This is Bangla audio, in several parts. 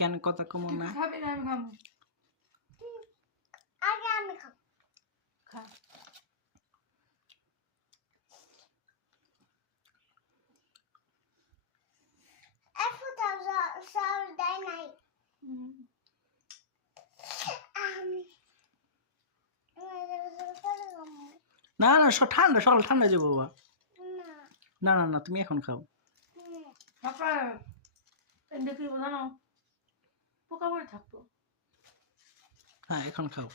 কেন কথা কমো না? খাবি না? আমি খাবো। আগে আমি খাবো। খা। ফুটা চাউল দেয় নাই। না না ঠান্ডা সকাল ঠান্ডা যাবো বাবা। না না না তুমি এখন খাও। আপনার এনডে কি জানো পোকা পড়ে থাকতো। হ্যাঁ এখন খাও।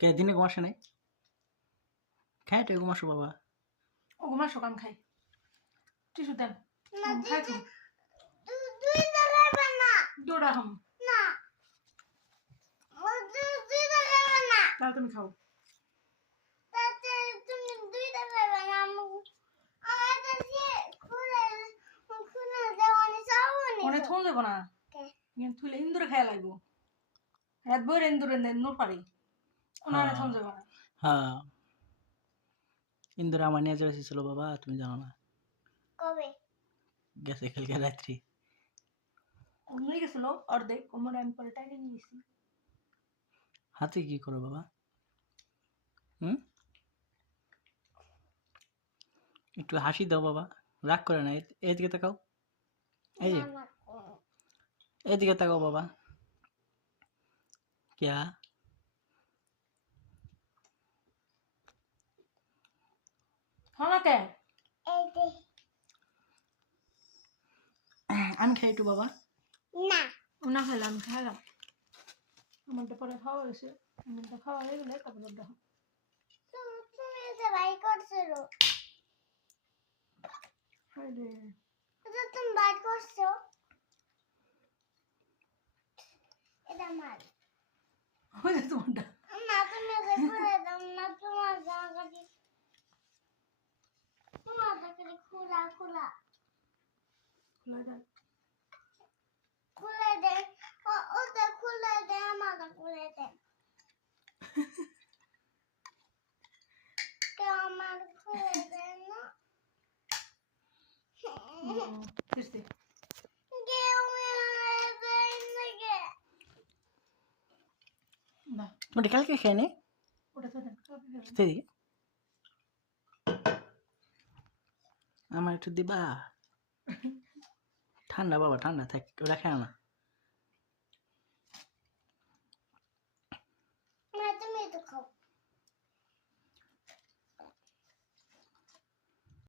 কে দিনে ঘুমাসে নাই? খাই তো ঘুমাসো বাবা। ও ঘুমার সকাম খাই টিস্যু দেন খাই তো দৌড়া হাম তাহলে তুমি খাও। অনেক থন দেবো না তুলে ইন্দুরে খাইয়া লাগবো রাত বই ইন্দুরে নোট পারি ওনারে থন দেবো না। হ্যাঁ ইন্দুরা আমার নিয়ে চলেছিল বাবা, তুমি জানো না? কবে গেছে কালকে রাত্রি। নিয়ে গেছিল অর্ধেক কোমরে আমি পরে টাইনে নিয়ে গেছি। হাতে কি করো বাবা? হুম একটু হাসি দাও বাবা, রাগ করে না। এইদিকে তাকাও, এই যে এইদিকে তাকাও বাবা। क्या খানা কে আমি খাই একটু বাবা। না না খাইলাম আমি খাইলাম আমারটা পরে খাওয়া হয়েছে আমারটা খাওয়া হয়ে গেলে তারপর ওটা তুমি যে বাই করছো আরে তুমি বাই করছো এটা মার ওই যে তোমারটা না তুমি যে খুলে দাও না তোমার জায়গাটি তোমার জায়গাটি খোলা খোলা খুলে দেন খুলে দে ওটা খুলে দে আমাকে খুলে দে কেউ আমার খুলে দে না কিস্তি কেউ আমার দেয় না কে না তোমার কালকে খাই নি ওটা তো দেন সেদিকে আমার একটু দিবা। ঠান্ডা বাবা ঠান্ডা থাক, ওরা খায় না।